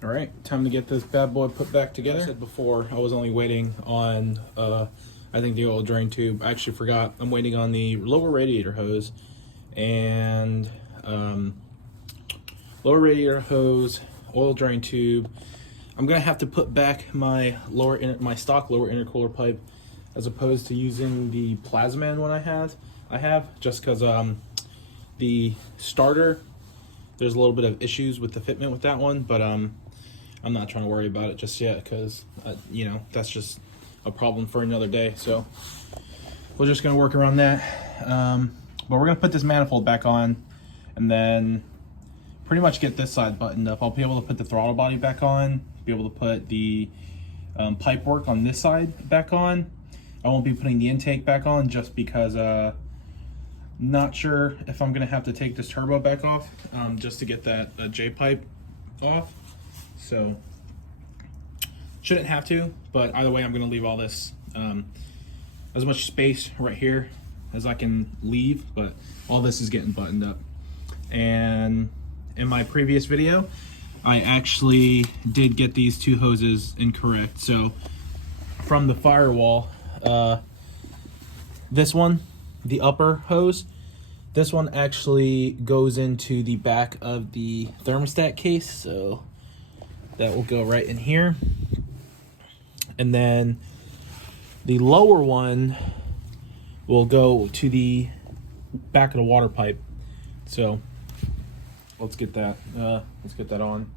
All right, time to get this bad boy put back together. Like I said before, I was only waiting on, I think the oil drain tube. I actually forgot. I'm waiting on the lower radiator hose and lower radiator hose, oil drain tube. I'm gonna have to put back my stock lower intercooler pipe as opposed to using the Plasman one I have just because the starter, there's a little bit of issues with the fitment with that one, but I'm not trying to worry about it just yet because you know, that's just a problem for another day. So we're just gonna work around that. But we're gonna put this manifold back on and then pretty much get this side buttoned up. I'll be able to put the throttle body back on, be able to put the pipe work on this side back on. I won't be putting the intake back on just because not sure if I'm gonna have to take this turbo back off just to get that jpipe off. So shouldn't have to, but either way I'm gonna leave all this as much space right here as I can leave, but all this is getting buttoned up. And in my previous video I actually did get these two hoses incorrect. So from the firewall, this one, the upper hose, this one actually goes into the back of the thermostat case, so that will go right in here. And then the lower one will go to the back of the water pipe. So let's get that on.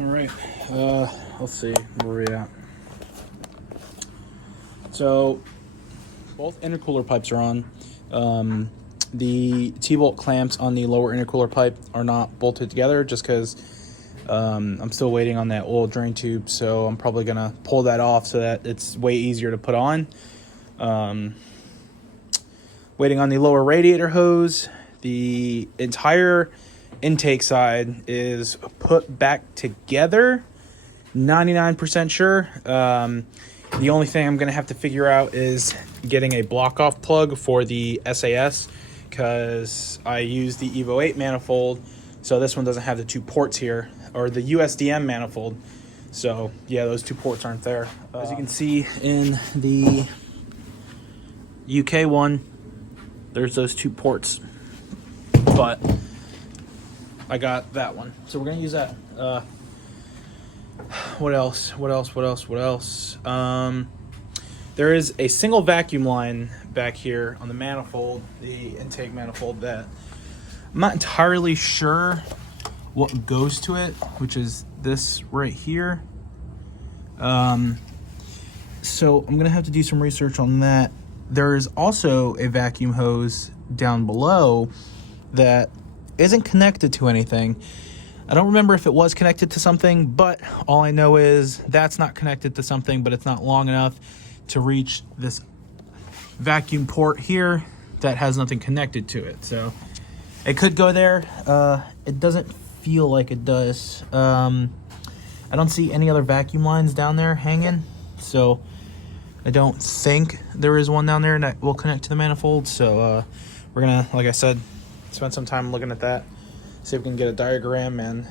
All right, let's see where we at. So both intercooler pipes are on. The T-bolt clamps on the lower intercooler pipe are not bolted together just because I'm still waiting on that oil drain tube, so I'm probably gonna pull that off so that it's way easier to put on. Waiting on the lower radiator hose. The entire intake side is put back together, 99% sure. The only thing I'm gonna have to figure out is getting a block off plug for the SAS, because I use the Evo 8 manifold, so this one doesn't have the 2 ports here, or the USDM manifold. So yeah, those 2 ports aren't there. As you can see in the UK one, there's those 2 ports, but I got that one, so we're gonna use that. What else? There is a single vacuum line back here on the manifold, the intake manifold, that I'm not entirely sure what goes to it, which is this right here. So I'm gonna have to do some research on that. There is also a vacuum hose down below that isn't connected to anything. I don't remember if it was connected to something, but all I know is that's not connected to something, but it's not long enough to reach this vacuum port here that has nothing connected to it. So it could go there. It doesn't feel like it does. I don't see any other vacuum lines down there hanging, so I don't think there is one down there that will connect to the manifold. So we're gonna, like I said, spend some time looking at that, see if we can get a diagram, and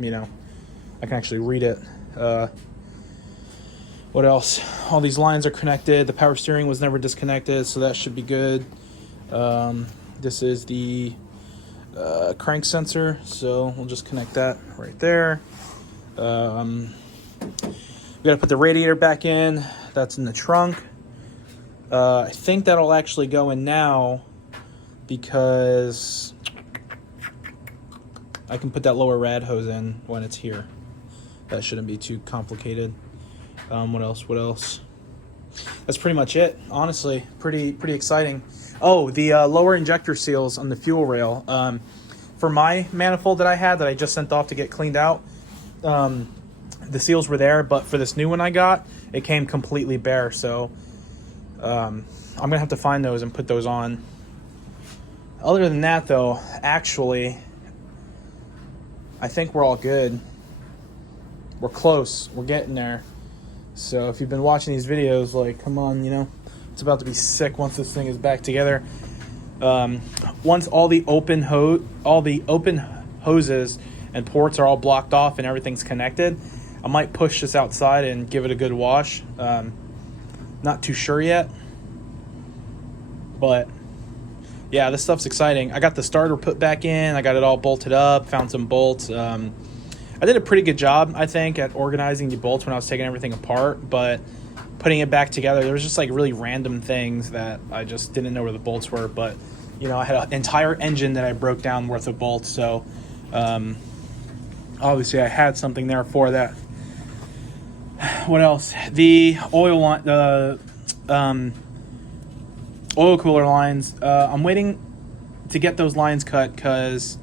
you know, I can actually read it. What else? All these lines are connected. The power steering was never disconnected, so that should be good. This is the crank sensor, so we'll just connect that right there. We gotta put the radiator back in. That's in the trunk. I think that'll actually go in now, because I can put that lower rad hose in when it's here. That shouldn't be too complicated. What else? That's pretty much it, honestly. Pretty exciting. Oh, the lower injector seals on the fuel rail. For my manifold that I had, that I just sent off to get cleaned out, the seals were there, but for this new one I got, it came completely bare. So I'm gonna have to find those and put those on. Other than that, though, actually, I think we're all good. We're close. We're getting there. So if you've been watching these videos, like, come on, you know, it's about to be sick once this thing is back together. Once all the open hoses and ports are all blocked off and everything's connected, I might push this outside and give it a good wash. Not too sure yet, but yeah, this stuff's exciting. I got the starter put back in. I got it all bolted up, found some bolts. I did a pretty good job, I think, at organizing the bolts when I was taking everything apart, but putting it back together, there was just like really random things that I just didn't know where the bolts were. But you know, I had an entire engine that I broke down worth of bolts, so obviously I had something there for that. What else? The oil line, the oil cooler lines. I'm waiting to get those lines cut because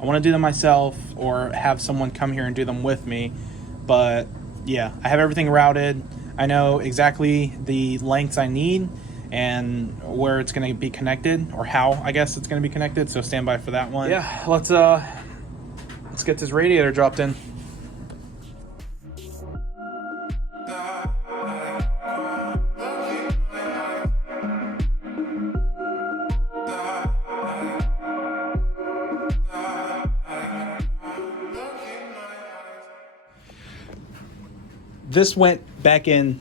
I want to do them myself or have someone come here and do them with me. But yeah, I have everything routed. I know exactly the lengths I need and where it's going to be connected, or how, I guess, it's going to be connected. So stand by for that one. Yeah, let's get this radiator dropped in. This went back in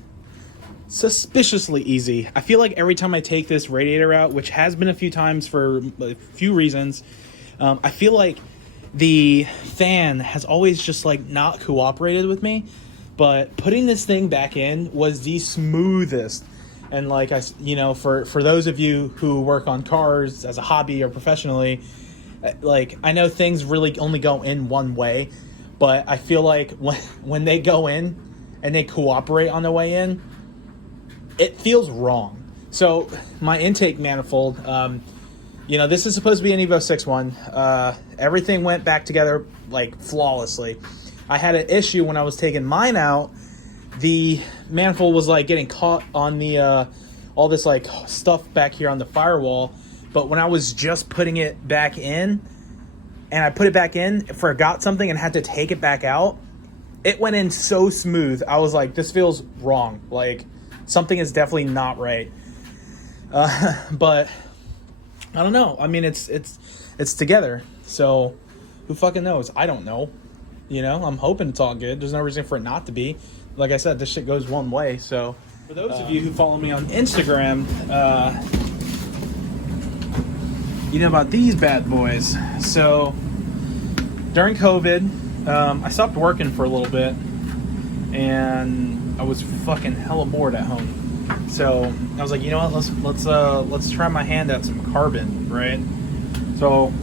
suspiciously easy. I feel like every time I take this radiator out, which has been a few times for a few reasons, I feel like the fan has always just like not cooperated with me. But putting this thing back in was the smoothest. And like for those of you who work on cars as a hobby or professionally, like I know things really only go in one way, but I feel like when they go in and they cooperate on the way in, it feels wrong. So my intake manifold, this is supposed to be an Evo 6 one. Everything went back together like flawlessly. I had an issue when I was taking mine out. The manifold was like getting caught on the all this like stuff back here on the firewall. But when I was just putting it back in, and I put it back in, forgot something and had to take it back out, it went in so smooth. I was like, this feels wrong. Like, something is definitely not right. But I don't know. I mean, it's together. So who fucking knows? I don't know. You know, I'm hoping it's all good. There's no reason for it not to be. Like I said, this shit goes one way. So for those of you who follow me on Instagram, you know about these bad boys. So during COVID, I stopped working for a little bit, and I was fucking hella bored at home. So I was like, you know what? Let's try my hand at some carbon, right? So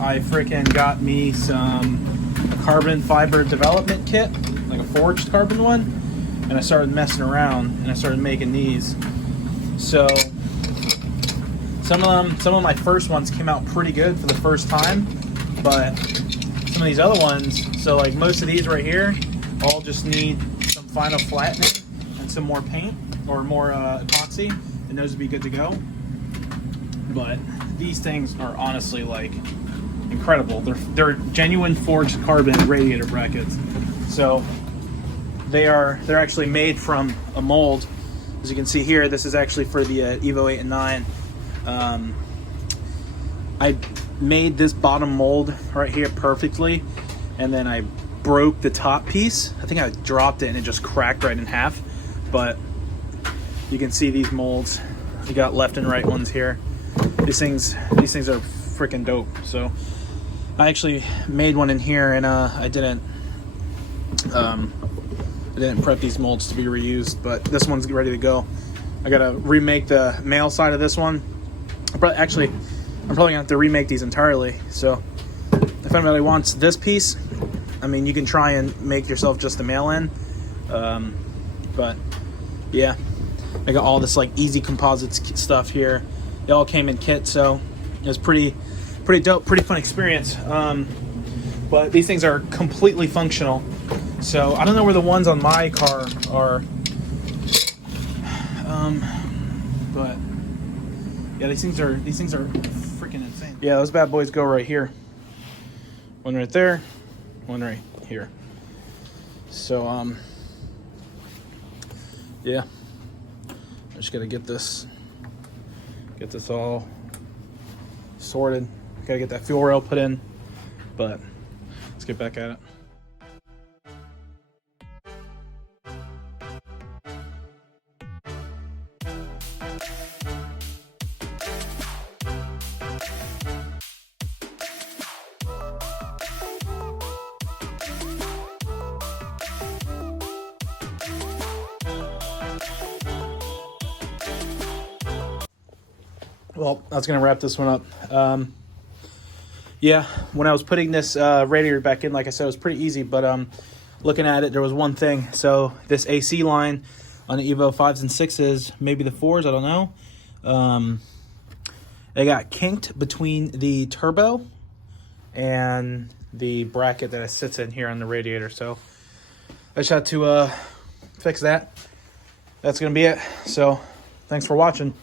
I freaking got me a carbon fiber development kit, like a forged carbon one, and I started messing around and I started making these. So some of my first ones came out pretty good for the first time, but some of these other ones, so like most of these right here, all just need some final flattening and some more paint or more epoxy, and those would be good to go. But these things are honestly like incredible. They're genuine forged carbon radiator brackets. So they're actually made from a mold. As you can see here, this is actually for the Evo 8 and 9. I made this bottom mold right here perfectly, and then I broke the top piece. I think I dropped it and it just cracked right in half. But you can see these molds. You got left and right ones here. These things are freaking dope. So I actually made one in here, and I didn't prep these molds to be reused, but this one's ready to go. I gotta remake the male side of this one. I'm probably gonna have to remake these entirely. So if anybody wants this piece, I mean, you can try and make yourself just the male end. But yeah, I got all this like easy composites stuff here. They all came in kit, so it was pretty dope, pretty fun experience. But these things are completely functional. So I don't know where the ones on my car are. But yeah, these things are freaking insane. Yeah, those bad boys go right here. One right there, one right here. So yeah, I just gotta get this all sorted. Gotta get that fuel rail put in, but let's get back at it. Well, I was going to wrap this one up. Yeah, when I was putting this radiator back in, like I said, it was pretty easy, but looking at it, there was one thing. So this AC line on the Evo 5s and 6s, maybe the 4s, I don't know. They got kinked between the turbo and the bracket that it sits in here on the radiator. So I just had to fix that. That's going to be it. So thanks for watching.